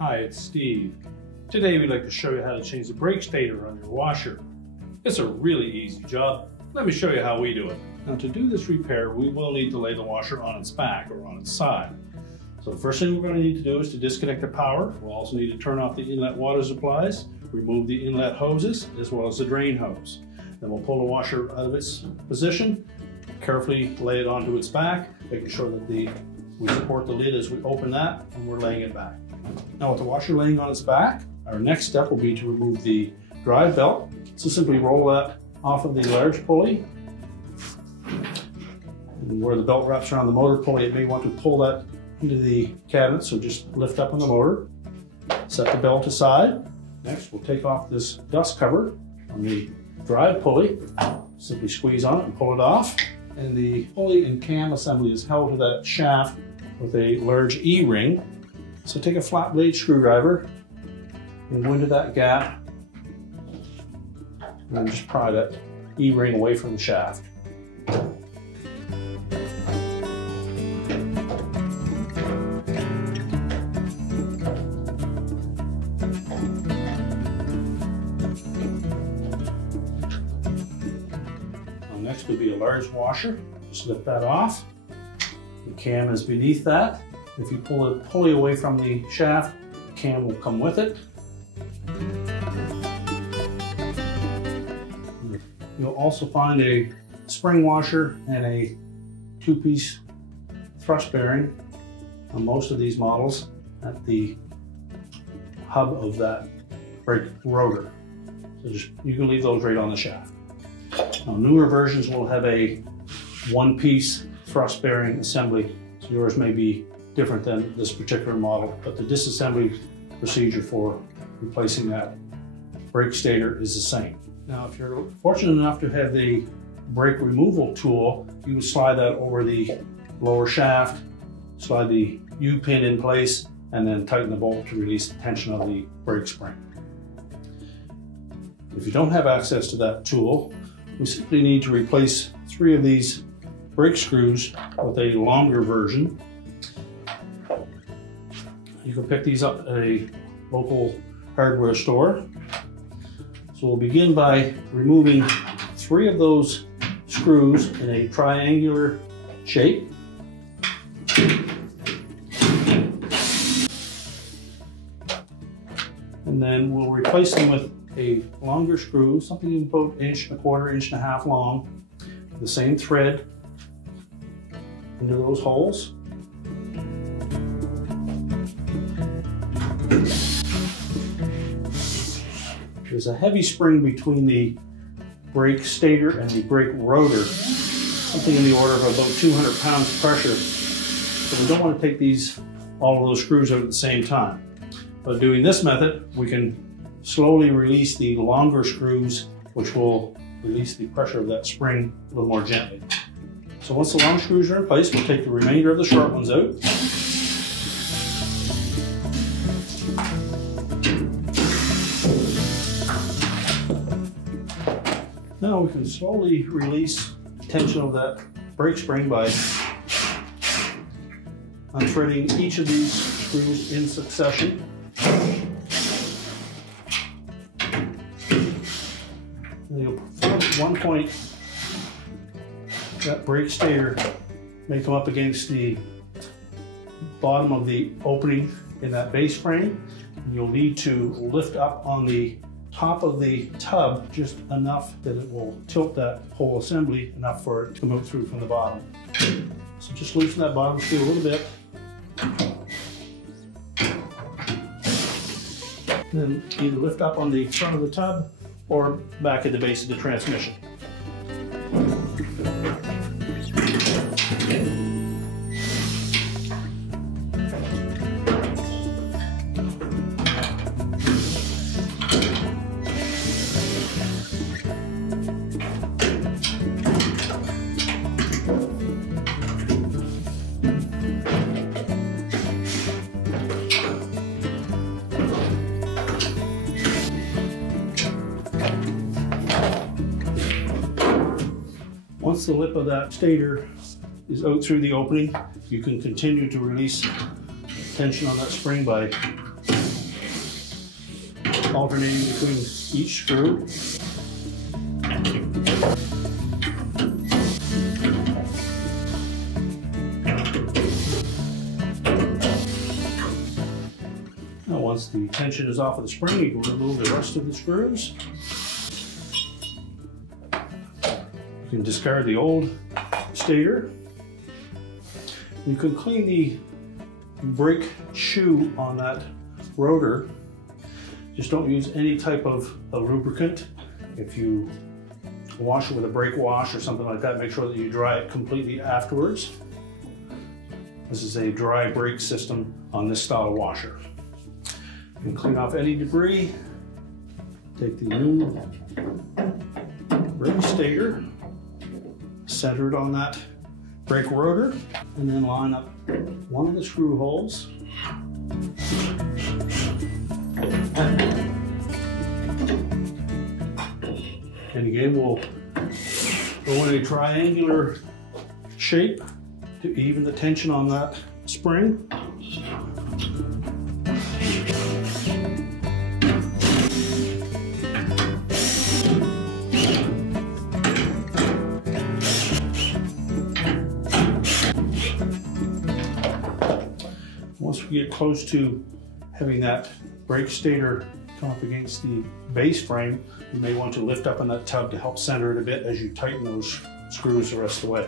Hi, it's Steve. Today we'd like to show you how to change the brake stator on your washer. It's a really easy job. Let me show you how we do it. Now to do this repair, we will need to lay the washer on its back or on its side. So the first thing we're going to need to do is to disconnect the power. We'll also need to turn off the inlet water supplies, remove the inlet hoses, as well as the drain hose. Then we'll pull the washer out of its position, carefully lay it onto its back, making sure that we support the lid as we open that, and we're laying it back. Now with the washer laying on its back, our next step will be to remove the drive belt. So simply roll that off of the large pulley. And where the belt wraps around the motor pulley, it may want to pull that into the cabinet, so just lift up on the motor. Set the belt aside. Next, we'll take off this dust cover on the drive pulley. Simply squeeze on it and pull it off. And the pulley and cam assembly is held to that shaft with a large E-ring. So take a flat blade screwdriver and go into that gap and then just pry that E-ring away from the shaft. Next would be a large washer. Just lift that off. The cam is beneath that. If you pull the pulley away from the shaft, the cam will come with it. You'll also find a spring washer and a two-piece thrust bearing on most of these models at the hub of that brake rotor. So you can leave those right on the shaft. Now, newer versions will have a one-piece thrust bearing assembly, so yours may be different than this particular model, but the disassembly procedure for replacing that brake stator is the same. Now, if you're fortunate enough to have the brake removal tool, you would slide that over the lower shaft, slide the U-pin in place, and then tighten the bolt to release the tension of the brake spring. If you don't have access to that tool, we simply need to replace 3 of these brake screws with a longer version. You can pick these up at a local hardware store. So we'll begin by removing 3 of those screws in a triangular shape. And then we'll replace them with a longer screw, something about 1.25 inches long, the same thread into those holes. There's a heavy spring between the brake stator and the brake rotor, something in the order of about 200 pounds of pressure. So we don't want to take all of those screws out at the same time. By doing this method, we can slowly release the longer screws, which will release the pressure of that spring a little more gently. So once the long screws are in place, we'll take the remainder of the short ones out. Now we can slowly release the tension of that brake spring by unthreading each of these screws in succession. At one point, that brake stator may come up against the bottom of the opening in that base frame. You'll need to lift up on the top of the tub just enough that it will tilt that whole assembly enough for it to come out through from the bottom. So just loosen that bottom screw a little bit. Then either lift up on the front of the tub or back at the base of the transmission. Once the lip of that stator is out through the opening, you can continue to release tension on that spring by alternating between each screw. Now once the tension is off of the spring, you can remove the rest of the screws. You can discard the old stator. You can clean the brake shoe on that rotor. Just don't use any type of lubricant. If you wash it with a brake wash or something like that, make sure that you dry it completely afterwards. This is a dry brake system on this style of washer. You can clean off any debris. Take the new brake stator, center it on that brake rotor, and then line up one of the screw holes. And again, we'll go in a triangular shape to even the tension on that spring. Once we get close to having that brake stator come up against the base frame, you may want to lift up on that tub to help center it a bit as you tighten those screws the rest of the way.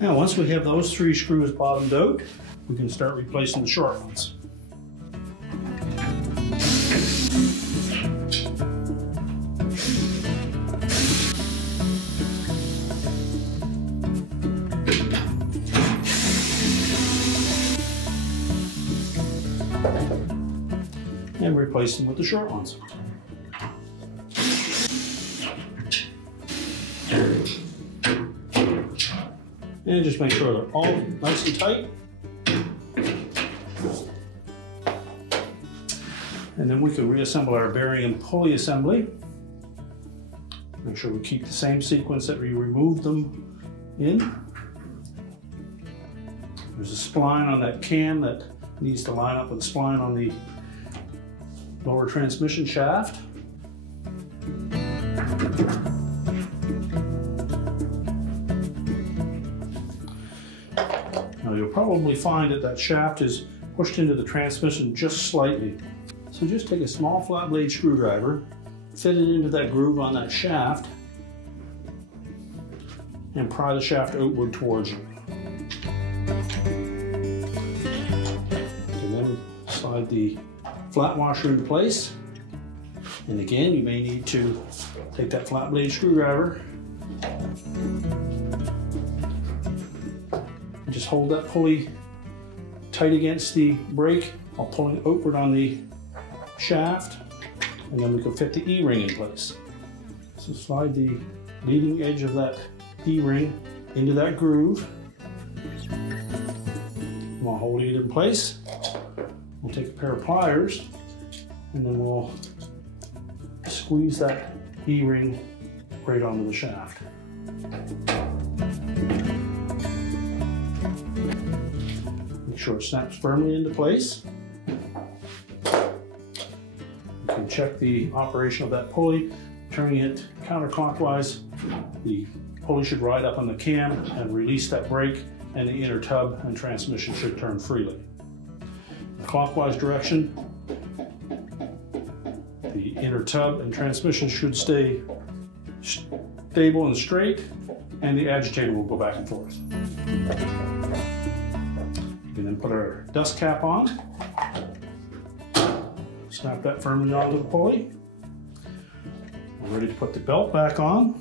Now, once we have those three screws bottomed out, we can start replacing the short ones. And replace them with the short ones. And just make sure they're all nice and tight. And then we can reassemble our bearing and pulley assembly. Make sure we keep the same sequence that we removed them in. There's a spline on that cam that needs to line up with the spline on the lower transmission shaft. Now you'll probably find that that shaft is pushed into the transmission just slightly. So just take a small flat blade screwdriver, fit it into that groove on that shaft, and pry the shaft outward towards you. And then slide the flat washer into place. And again, you may need to take that flat blade screwdriver, just hold that pulley tight against the brake while pulling outward on the shaft, and then we can fit the E-ring in place. So slide the leading edge of that E-ring into that groove. While holding it in place, we'll take a pair of pliers and then we'll squeeze that E-ring right onto the shaft. Make sure it snaps firmly into place. You can check the operation of that pulley. Turning it counterclockwise, the pulley should ride up on the cam and release that brake, and the inner tub and transmission should turn freely. Clockwise direction, the inner tub and transmission should stay stable and straight, and the agitator will go back and forth. We can then put our dust cap on, snap that firmly onto the pulley. We're ready to put the belt back on.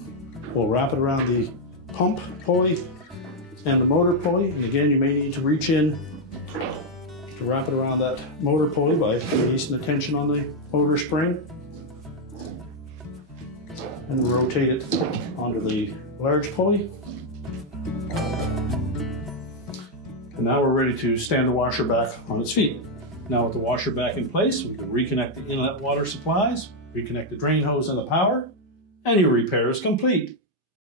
We'll wrap it around the pump pulley and the motor pulley. And again, you may need to reach in to to wrap it around that motor pulley by releasing the tension on the motor spring, and rotate it onto the large pulley. And now we're ready to stand the washer back on its feet. Now with the washer back in place, we can reconnect the inlet water supplies, reconnect the drain hose and the power, and your repair is complete.